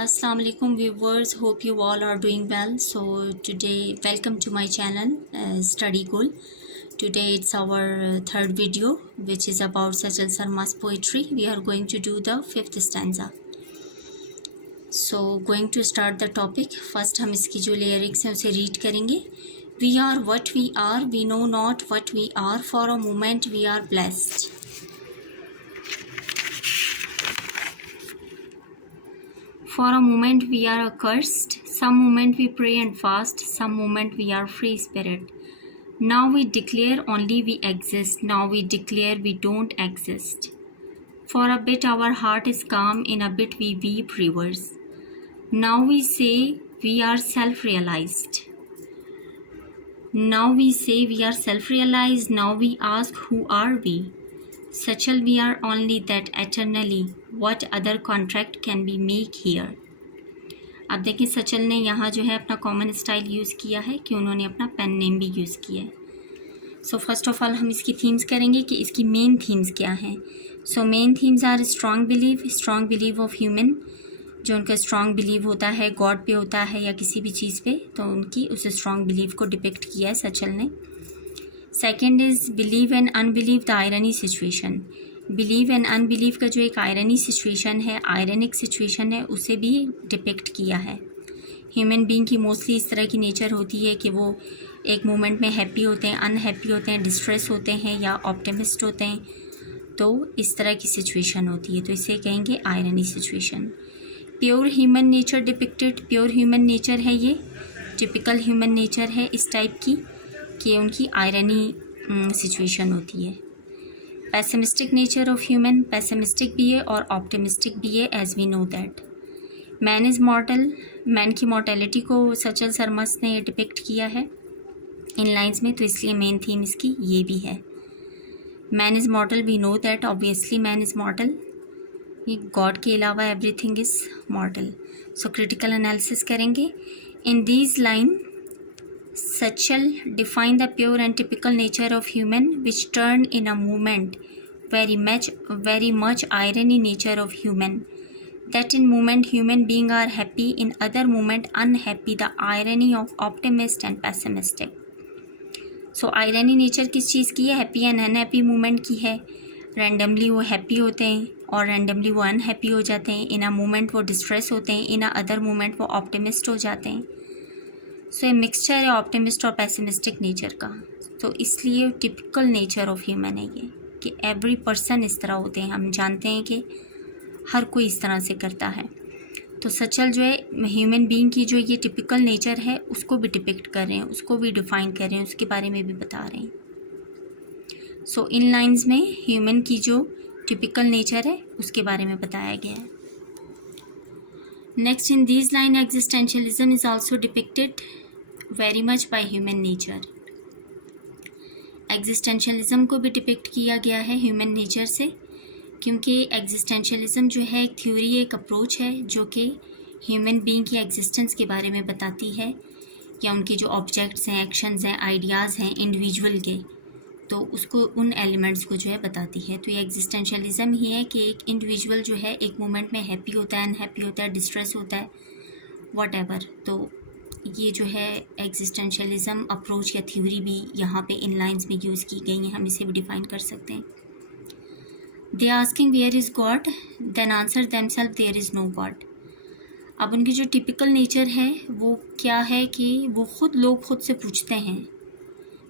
Assalamu alaikum viewers, hope you all are doing well. So today welcome to my channel Study Goal. Today it's our third video which is about Sachal Sarma's poetry. We are going to do the fifth stanza. So going to start the topic. First हम इसकी जो lyrics हैं उसे read करेंगे. We are what we are, we know not what we are, for a moment we are blessed. For a moment we are accursed, some moment we pray and fast, some moment we are free spirit. Now we declare only we exist, now we declare we don't exist. For a bit our heart is calm, in a bit we weep rivers. Now we say we are self-realized. Now we say we are self-realized, now we ask who are we? Sachal, we are only that eternally. What other contract can we make here? अब देखिए सचल ने यहाँ जो है अपना common style use किया है कि उन्होंने अपना पेन नेम भी यूज़ किया है. सो फर्स्ट ऑफ ऑल हम इसकी थीम्स करेंगे कि इसकी मेन थीम्स क्या हैं. So main themes are strong believe of human, जो उनका स्ट्रॉन्ग बिलीव होता है गॉड पे होता है या किसी भी चीज़ पे, तो उनकी उस स्ट्रॉन्ग बिलीव को डिपिक्ट किया है सचल ने. Second is believe and unbelief the irony situation. Believe and unbelief का जो एक आयरनी सिचुएशन है, आयरनिक सिचुएशन है, उसे भी डिपिक्ट किया है. ह्यूमन बीइंग की मोस्टली इस तरह की नेचर होती है कि वो एक मोमेंट में हैप्पी होते हैं, अनहैप्पी होते हैं, डिस्ट्रेस होते हैं या ऑप्टिमिस्ट होते हैं. तो इस तरह की सिचुएशन होती है, तो इसे कहेंगे irony situation. Pure human nature depicted. Pure human nature है ये, टिपिकल ह्यूमन नेचर है इस टाइप की कि उनकी आयरनी सिचुएशन होती है. Pessimistic nature of human, pessimistic भी है और ऑप्टिमिस्टिक भी है, as we know that. Man is mortal. Man की मॉर्टेलिटी को सचल सरमस ने डिपिक्ट किया है इन लाइंस में, तो इसलिए मेन थीम इसकी ये भी है. Man is mortal, we know that obviously man is mortal. ये गॉड के अलावा everything is mortal. So critical analysis करेंगे. In these line Sachal defined the pure and typical nature of human, which turned in a moment very much irony nature of human. That in moment human being are happy, in other moment unhappy. The irony of optimist and pessimistic. So irony nature किस चीज़ की है? Happy and unhappy moment की है. Randomly वो happy होते हैं और randomly वो अनहैप्पी हो जाते हैं. इन अ मोमेंट वो डिस्ट्रेस होते हैं, इन अ अदर मोमेंट वो ऑप्टिमिस्ट हो जाते हैं. सो ये मिक्सचर है ऑप्टिमिस्ट और पैसिमिस्टिक नेचर का. तो इसलिए टिपिकल नेचर ऑफ ह्यूमन है ये कि एवरी पर्सन इस तरह होते हैं. हम जानते हैं कि हर कोई इस तरह से करता है. तो सचल जो है ह्यूमन बीइंग की जो ये टिपिकल नेचर है उसको भी डिपिक्ट कर रहे हैं, उसको भी डिफाइन कर रहे हैं, उसके बारे में भी बता रहे हैं. सो इन लाइंस में ह्यूमन की जो टिपिकल नेचर है उसके बारे में बताया गया है. Next in this line existentialism is also depicted very much by human nature. Existentialism को भी डिपिक्ट किया गया है ह्यूमन नेचर से, क्योंकि एग्जिस्टेंशियलिज्म जो है एक थ्योरी, एक अप्रोच है जो कि ह्यूमन बीइंग की एग्जिस्टेंस के बारे में बताती है, या उनके जो ऑब्जेक्ट्स हैं, एक्शंस हैं, आइडियाज़ हैं इंडिविजुअल के, तो उसको उन एलिमेंट्स को जो है बताती है. तो ये एग्जिस्टेंशियलिज्म ही है कि एक इंडिविजुअल जो है एक मोमेंट में हैप्पी होता है, अनहैप्पी होता है, डिस्ट्रेस होता है, व्हाटएवर. तो ये जो है एग्जिस्टेंशियलिज्म अप्रोच या थ्योरी भी यहाँ पे इन लाइंस में यूज़ की गई हैं. हम इसे भी डिफाइन कर सकते हैं. They asking where is God, then answer themself there is no God. अब उनकी जो टिपिकल नेचर है वो क्या है कि वो लोग खुद से पूछते हैं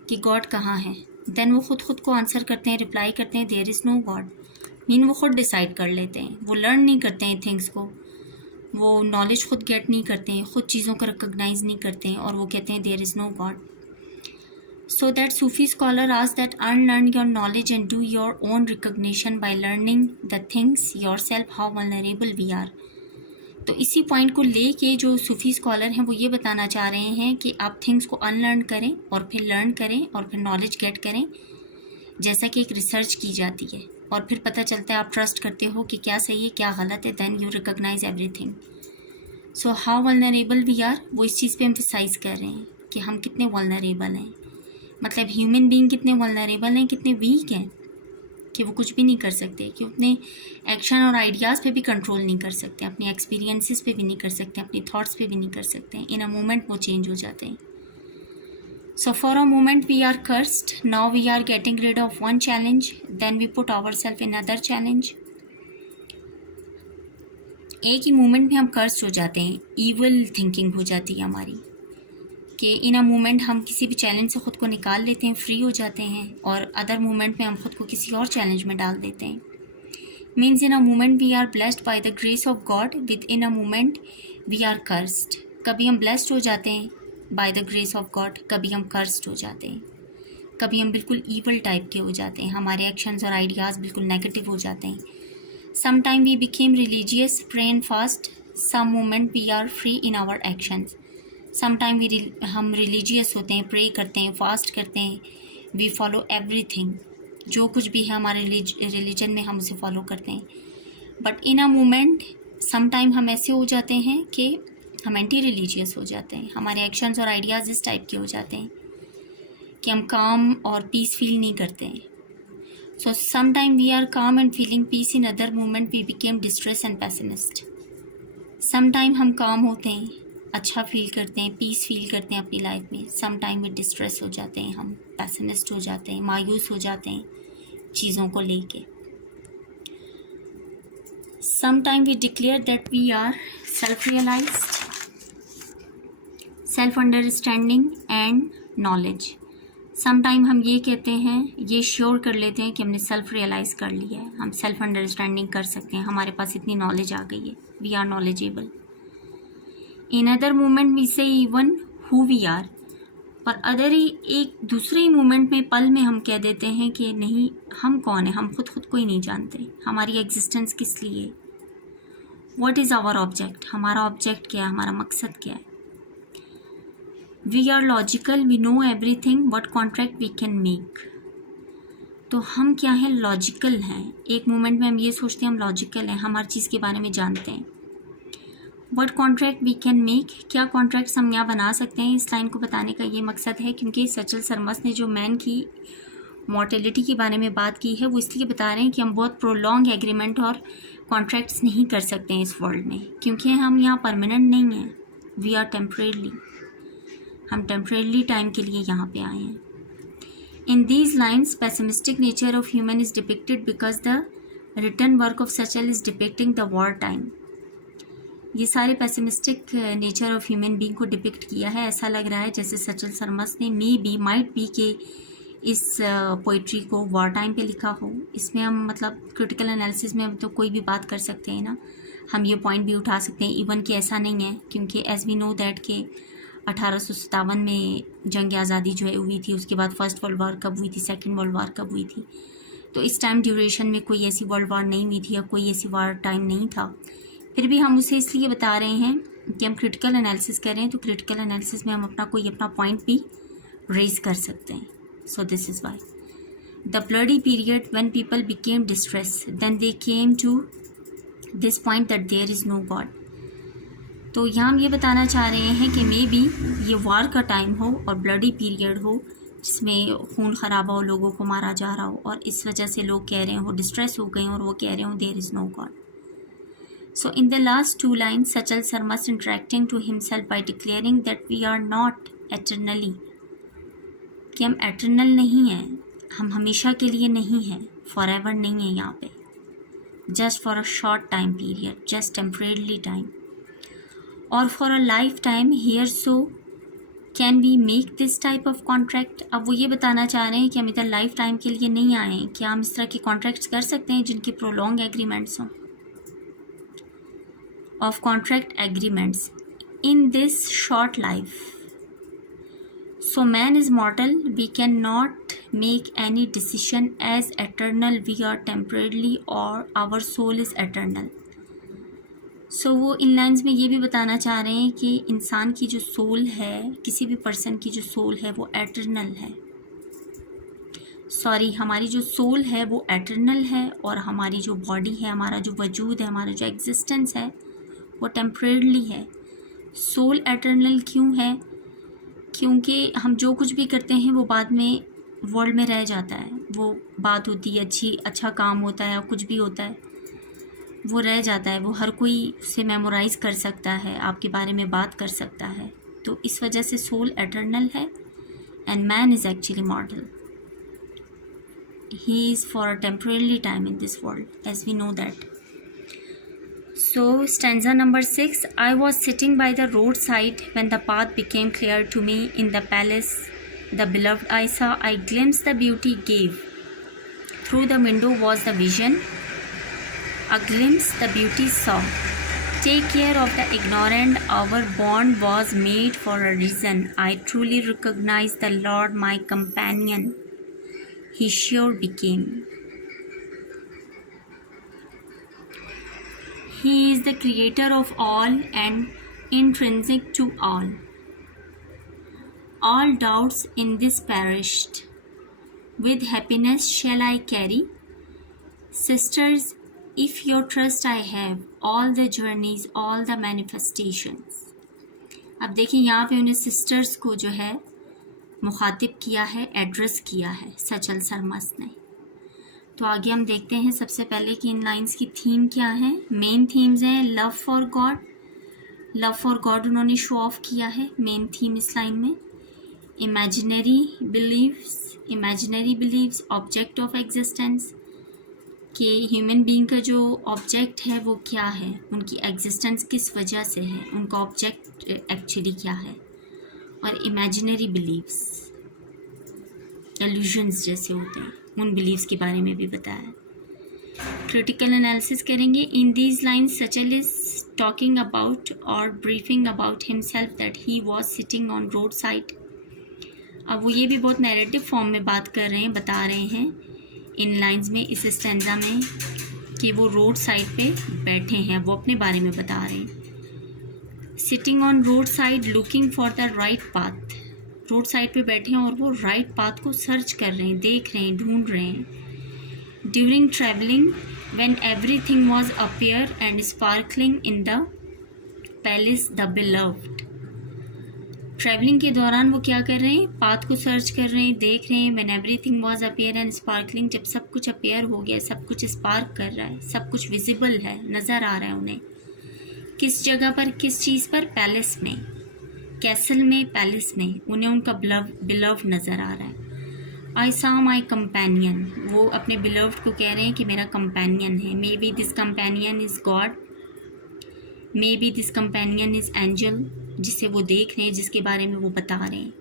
कि गॉड कहाँ है, देन वो खुद को आंसर करते हैं, रिप्लाई करते हैं there is no God. Mean वो खुद डिसाइड कर लेते हैं, वो लर्न नहीं करते हैं थिंग्स को, वो नॉलेज खुद गेट नहीं करते हैं, खुद चीज़ों को रिकॉग्नाइज नहीं करते हैं और वो कहते हैं there is no God. So that Sufi scholar ask that unlearn your knowledge and do your own recognition by learning the things yourself how vulnerable we are. तो इसी पॉइंट को लेके जो सूफी स्कॉलर हैं वो ये बताना चाह रहे हैं कि आप थिंग्स को अनलर्न करें और फिर लर्न करें और फिर नॉलेज गेट करें, जैसा कि एक रिसर्च की जाती है, और फिर पता चलता है आप ट्रस्ट करते हो कि क्या सही है क्या गलत है, then you recognise everything. So how vulnerable we are, वो इस चीज़ पे एम्फसाइज कर रहे हैं कि हम कितने वल्नरेबल हैं, मतलब ह्यूमन बीइंग कितने वल्नरेबल हैं, कितने वीक हैं. कि वो कुछ भी नहीं कर सकते, कि अपने एक्शन और आइडियाज़ पे भी कंट्रोल नहीं कर सकते, अपने एक्सपीरियंसेस पे भी नहीं कर सकते, अपनी थॉट्स पे भी नहीं कर सकते। इन अ मोमेंट वो चेंज हो जाते हैं। So for a moment we are cursed. Now we are getting rid of one challenge. Then we put ourselves in another challenge. एक ही मोमेंट में हम कर्स्ड हो जाते हैं, ईवल थिंकिंग हो जाती है हमारी, कि इन अ मोमेंट हम किसी भी चैलेंज से ख़ुद को निकाल लेते हैं, फ्री हो जाते हैं, और अदर मोमेंट में हम ख़ुद को किसी और चैलेंज में डाल देते हैं। Means in a moment we are blessed by the grace of God, within a moment we are cursed. कभी हम ब्लेस्ड हो जाते हैं by the grace of God, कभी हम कर्स्ड हो जाते हैं, कभी हम बिल्कुल ईवल टाइप के हो जाते हैं, हमारे एक्शंस और आइडियाज़ बिल्कुल नेगेटिव हो जाते हैं। Some time we became religious, pray and fast, some moment we are free in our actions. Some time हम रिलीजियस होते हैं, प्रे करते हैं, फास्ट करते हैं, वी फॉलो एवरीथिंग, जो कुछ भी है हमारे रिलीजन में हम उसे फॉलो करते हैं। But in a moment some time हम ऐसे हो जाते हैं कि हम एंटी रिलीजियस हो जाते हैं, हमारे एक्शंस और आइडियाज़ इस टाइप के हो जाते हैं कि हम काम और पीस फील नहीं करते हैं। So some time we are calm and feeling peace, in other moment we became distress and pessimist. Some time हम काम होते हैं, अच्छा फील करते हैं, पीस फील करते हैं अपनी लाइफ में, सम टाइम में डिस्ट्रेस हो जाते हैं, हम पैसिमिस्ट हो जाते हैं, मायूस हो जाते हैं चीज़ों को लेके। Some time we declare that we are self realised, self understanding and knowledge. Some time हम ये कहते हैं, ये श्योर कर लेते हैं कि हमने सेल्फ रियलाइज़ कर लिया है, हम सेल्फ अंडरस्टैंडिंग कर सकते हैं, हमारे पास इतनी नॉलेज आ गई है, we are knowledgeable. In other moment we say even who we are, और अदर ही एक दूसरे ही मोमेंट में, पल में हम कह देते हैं कि नहीं, हम कौन है, हम खुद को ही नहीं जानते, हमारी एग्जिस्टेंस किस लिए, व्हाट इज़ आवर ऑब्जेक्ट, हमारा ऑब्जेक्ट क्या है, हमारा मकसद क्या है। We are logical, we know everything, what contract we can make. तो हम क्या हैं, लॉजिकल हैं। एक मोमेंट में हम ये सोचते हैं हम लॉजिकल हैं, हम हर चीज़ के बारे में जानते हैं। What contract we can make, क्या कॉन्ट्रैक्ट्स हम यहाँ बना सकते हैं। इस लाइन को बताने का ये मकसद है क्योंकि सचल सरमस ने जो मैन की मॉर्टेलिटी के बारे में बात की है, वो इसलिए बता रहे हैं कि हम बहुत प्रोलॉन्ग एग्रीमेंट और कॉन्ट्रैक्ट्स नहीं कर सकते हैं इस वर्ल्ड में, क्योंकि हम यहाँ परमानेंट नहीं हैं, वी आर टेम्परेरी, हम टेम्परेरी टाइम के लिए यहाँ पे आए हैं। In these lines pessimistic nature of human is depicted because the return work of Sachal is depicting the war time. ये सारे pessimistic nature of human being को डिपिक्ट किया है। ऐसा लग रहा है जैसे सचल सरमस ने मे बी, माइट बी के इस पोइट्री को वॉर टाइम पे लिखा हो। इसमें हम मतलब क्रिटिकल एनालिसिस में हम तो कोई भी बात कर सकते हैं ना, हम ये पॉइंट भी उठा सकते हैं इवन कि ऐसा नहीं है, क्योंकि एज वी नो दैट के 1857 में जंग आज़ादी जो है हुई थी, उसके बाद फर्स्ट वर्ल्ड वॉर कब हुई थी, सेकंड वर्ल्ड वॉर कब हुई थी, तो इस टाइम ड्यूरेशन में कोई ऐसी वर्ल्ड वॉर नहीं हुई थी या कोई ऐसी वॉर टाइम नहीं था। फिर भी हम उसे इसलिए बता रहे हैं कि हम क्रिटिकल एनालिसिस कर रहे हैं, तो क्रिटिकल एनालिसिस में हम अपना पॉइंट भी रेज कर सकते हैं। So this is why the bloody period when people became distress, then they came to this point that there is no God. तो यहाँ हम ये बताना चाह रहे हैं कि मे बी ये वार का टाइम हो और ब्लडी पीरियड हो, जिसमें खून खराबा हो, लोगों को मारा जा रहा हो, और इस वजह से लोग कह रहे हो डिस्ट्रेस हो गए और वो कह रहे हो there is no god. So in the last two lines, Sachal Sarmas interacting to himself by declaring that we are not eternally, कि हम eternal नहीं हैं, हम हमेशा के लिए नहीं हैं, forever नहीं है यहाँ पे, just for a short time period, just temporarily time, or for a lifetime here, so can we make this type of contract। अब वो ये बताना चाह रहे हैं कि हम इधर लाइफ टाइम के लिए नहीं आए हैं, क्या हम इस तरह के कॉन्ट्रैक्ट्स कर सकते हैं जिनके प्रोलॉन्ग एग्रीमेंट्स हों, of contract agreements in this short life। So man is mortal, we cannot make any decision as eternal, we are temporarily or our soul is eternal। So वो इन लाइन्स में ये भी बताना चाह रहे हैं कि इंसान की जो सोल है, किसी भी पर्सन की जो सोल है वो एटर्नल है, सॉरी हमारी जो सोल है वो एटर्नल है, और हमारी जो बॉडी है, हमारा जो वजूद है, हमारा जो एग्जिस्टेंस है वो टेम्परेरली है। सोल एटर्नल क्यों है, क्योंकि हम जो कुछ भी करते हैं वो बाद में वर्ल्ड में रह जाता है। वो बात होती है, अच्छा काम होता है, कुछ भी होता है, वो रह जाता है, वो हर कोई उसे मेमोराइज़ कर सकता है, आपके बारे में बात कर सकता है। तो इस वजह से सोल एटर्नल है and man is actually मॉर्टल. He is for a temporary time in this world, as we know that. So, stanza number 6. I was sitting by the roadside when the path became clear to me. In the palace, the beloved I saw, I glimpsed the beauty gave. Through the window was the vision, a glimpse the beauty saw. Take care of the ignorant, our bond was made for a reason. I truly recognize the Lord my companion. He sure became. He is the creator of all and intrinsic to all. All doubts in this perished. With happiness shall I carry. Sisters, if your trust I have, all the journeys, all the manifestations. अब देखिए यहाँ पे उन्हें sisters को जो है मुखातिब किया है, एड्रेस किया है सचल सरमस्त ने. तो आगे हम देखते हैं सबसे पहले कि इन लाइंस की थीम क्या है. मेन थीम्स हैं love for god. Love for god उन्होंने शो ऑफ किया है मेन थीम इस लाइन में. Imaginary believes object of existence, कि ह्यूमन बीइंग का जो ऑब्जेक्ट है वो क्या है, उनकी एग्जिस्टेंस किस वजह से है, उनका ऑब्जेक्ट एक्चुअली क्या है. और इमेजिनरी बिलीव्स एल्यूजन्स जैसे होते हैं, उन बिलीव्स के बारे में भी बताया. क्रिटिकल एनालिसिस करेंगे. इन दीज लाइन्स सचल इज टॉकिंग अबाउट और briefing about himself that he was sitting on road side. अब वो ये भी बहुत नैरेटिव फॉर्म में बात कर रहे हैं, बता रहे हैं इन लाइन्स में, इस स्टैंजा में, कि वो रोड साइड पे बैठे हैं, वो अपने बारे में बता रहे हैं. Sitting on road side looking for the right path. Road side पे बैठे हैं और वो राइट पाथ को सर्च कर रहे हैं, देख रहे हैं, ढूंढ रहे हैं. During travelling when everything was appear and sparkling in the palace the beloved. Travelling के दौरान वो क्या कर रहे हैं, पाथ को सर्च कर रहे हैं, देख रहे हैं. When everything was appear and sparkling, जब सब कुछ अपियर हो गया, सब कुछ स्पार्क कर रहा है, सब कुछ विजिबल है, नज़र आ रहा है उन्हें. किस जगह पर, किस चीज़ पर, पैलेस में, कैसल में, पैलेस में उन्हें उनका बिलव्ड नज़र आ रहा है. आई सॉ माई कंपेनियन, वो अपने बिलव्ड को कह रहे हैं कि मेरा कंपेनियन है. May be this companion is God, may be this companion is angel, जिसे वो देख रहे हैं, जिसके बारे में वो बता रहे हैं.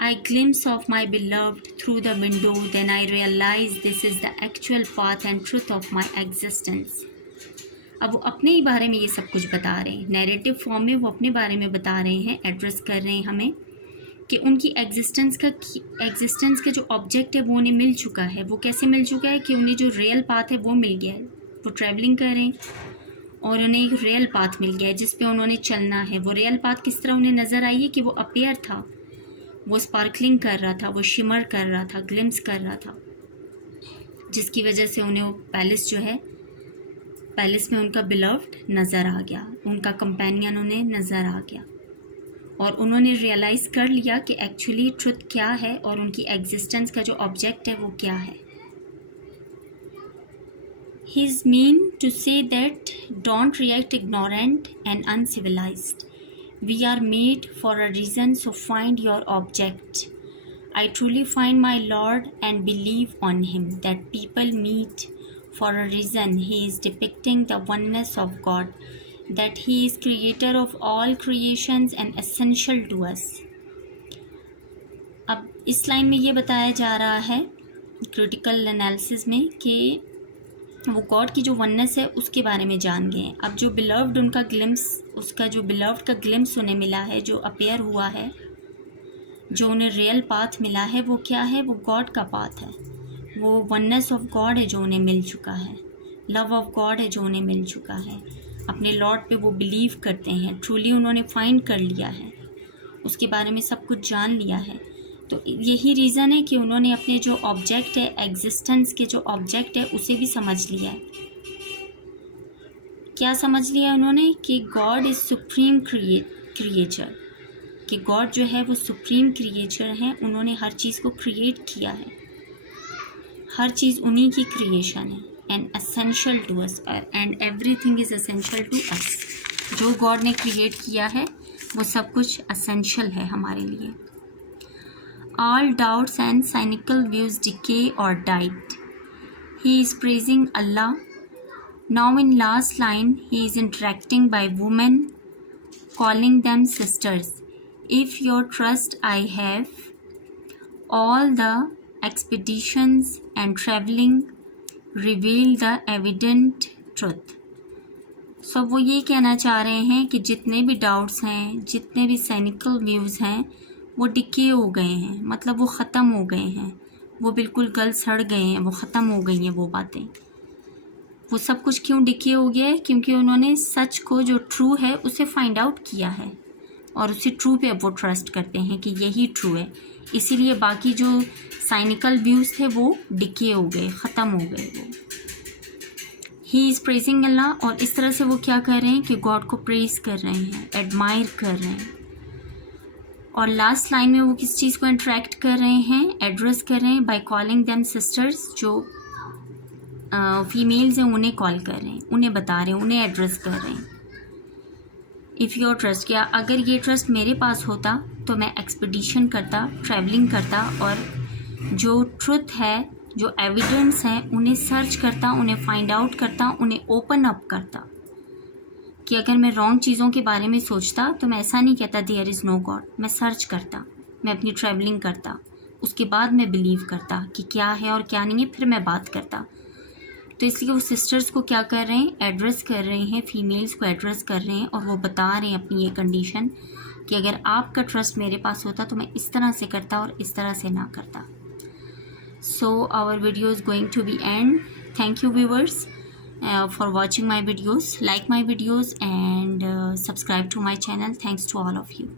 I glimpse of my beloved through the window, then I realise this is the actual path and truth of my existence. अब वो अपने ही बारे में ये सब कुछ बता रहे हैं, नैरेटिव फॉर्म में वो अपने बारे में बता रहे हैं, एड्रेस कर रहे हैं हमें कि उनकी एग्जिस्टेंस का जो ऑब्जेक्ट है वो उन्हें मिल चुका है. वो कैसे मिल चुका है कि उन्हें जो रियल पाथ है वो मिल गया है. वो ट्रैवलिंग कर रहे हैं और उन्हें एक रियल पाथ मिल गया है जिस पे उन्होंने चलना है. वो रियल पाथ किस तरह उन्हें नज़र आई है कि वो अपियर था, वो स्पार्कलिंग कर रहा था, वो शिमर कर रहा था, ग्लिम्स कर रहा था, जिसकी वजह से उन्हें वो पैलेस जो है, पैलेस में उनका बिलव्ड नज़र आ गया, उनका कंपेनियन उन्हें नज़र आ गया. और उन्होंने रियलाइज़ कर लिया कि एक्चुअली ट्रुथ क्या है और उनकी एग्जिस्टेंस का जो ऑब्जेक्ट है वो क्या है. He is mean to say that don't react ignorant and uncivilised. We are made for a reason, so find your object. I truly find my lord and believe on him that people meet for a reason. He is depicting the oneness of God, that he is creator of all creations and essential to us. अब इस line में ये बताया जा रहा है critical analysis में कि वो गॉड की जो वननेस है उसके बारे में जान गए. अब जो बिलव्ड उनका ग्लिम्स, उसका जो बिलव्ड का ग्लिम्स उन्हें मिला है, जो अपेयर हुआ है, जो उन्हें रियल पाथ मिला है, वो क्या है, वो गॉड का पाथ है. वो वननेस ऑफ गॉड है जो उन्हें मिल चुका है, लव ऑफ गॉड है जो उन्हें मिल चुका है. अपने लॉर्ड पे वो बिलीव करते हैं, ट्रूली उन्होंने फाइंड कर लिया है, उसके बारे में सब कुछ जान लिया है. तो यही रीज़न है कि उन्होंने अपने जो ऑब्जेक्ट है, एग्जिस्टेंस के जो ऑब्जेक्ट है, उसे भी समझ लिया है. क्या समझ लिया उन्होंने कि गॉड इज़ सुप्रीम क्रिएचर, कि गॉड जो है वो सुप्रीम क्रिएचर हैं, उन्होंने हर चीज़ को क्रिएट किया है, हर चीज़ उन्हीं की क्रिएशन है and essential to us, and everything is essential to us. जो गॉड ने क्रिएट किया है वो सब कुछ एसेंशियल है हमारे लिए। All doubts and cynical views decay और died, he is praising Allah. Now in last line he is interacting by women, calling them sisters. If your trust I have, all the expeditions and traveling reveal the evident truth. So वो ये कहना चाह रहे हैं कि जितने भी doubts हैं, जितने भी साइनिकल व्यूज़ हैं, वो डिके हो गए हैं, मतलब वो ख़त्म हो गए हैं, वो बिल्कुल गल सड़ गए हैं, वो ख़त्म हो गई हैं वो बातें। वो सब कुछ क्यों डिके हो गया है? क्योंकि उन्होंने सच को, जो ट्रू है, उसे फाइंड आउट किया है और उसी ट्रू पे अब वो ट्रस्ट करते हैं कि यही ट्रू है। इसीलिए बाकी जो साइनिकल व्यूज़ थे वो डिके हो गए, ख़त्म हो गए वो। ही इज़ प्रेजिंग अल्लाह, और इस तरह से वो क्या कर रहे हैं कि गॉड को प्रेज कर रहे हैं, एडमायर कर रहे हैं। और लास्ट लाइन में वो किस चीज़ को इंटरेक्ट कर रहे हैं, एड्रेस कर रहे हैं, बाय कॉलिंग देम सिस्टर्स। जो फीमेल्स हैं उन्हें कॉल कर रहे हैं, उन्हें बता रहे हैं, उन्हें एड्रेस कर रहे हैं। इफ़ योर ट्रस्ट, क्या अगर ये ट्रस्ट मेरे पास होता तो मैं एक्सपीडिशन करता, ट्रैवलिंग करता, और जो ट्रुथ है, जो एविडेंस है, उन्हें सर्च करता, उन्हें फाइंड आउट करता, उन्हें ओपन अप करता। कि अगर मैं रॉन्ग चीज़ों के बारे में सोचता तो मैं ऐसा नहीं कहता देयर इज़ नो गॉड, मैं सर्च करता, मैं अपनी ट्रैवलिंग करता, उसके बाद मैं बिलीव करता कि क्या है और क्या नहीं है, फिर मैं बात करता। तो इसलिए वो सिस्टर्स को क्या कर रहे हैं, एड्रेस कर रहे हैं, फीमेल्स को एड्रेस कर रहे हैं, और वो बता रहे हैं अपनी ये कंडीशन कि अगर आपका ट्रस्ट मेरे पास होता तो मैं इस तरह से करता और इस तरह से ना करता। So our video is going to be end. Thank you viewers for watching my videos. Like my videos and subscribe to my channel. Thanks to all of you.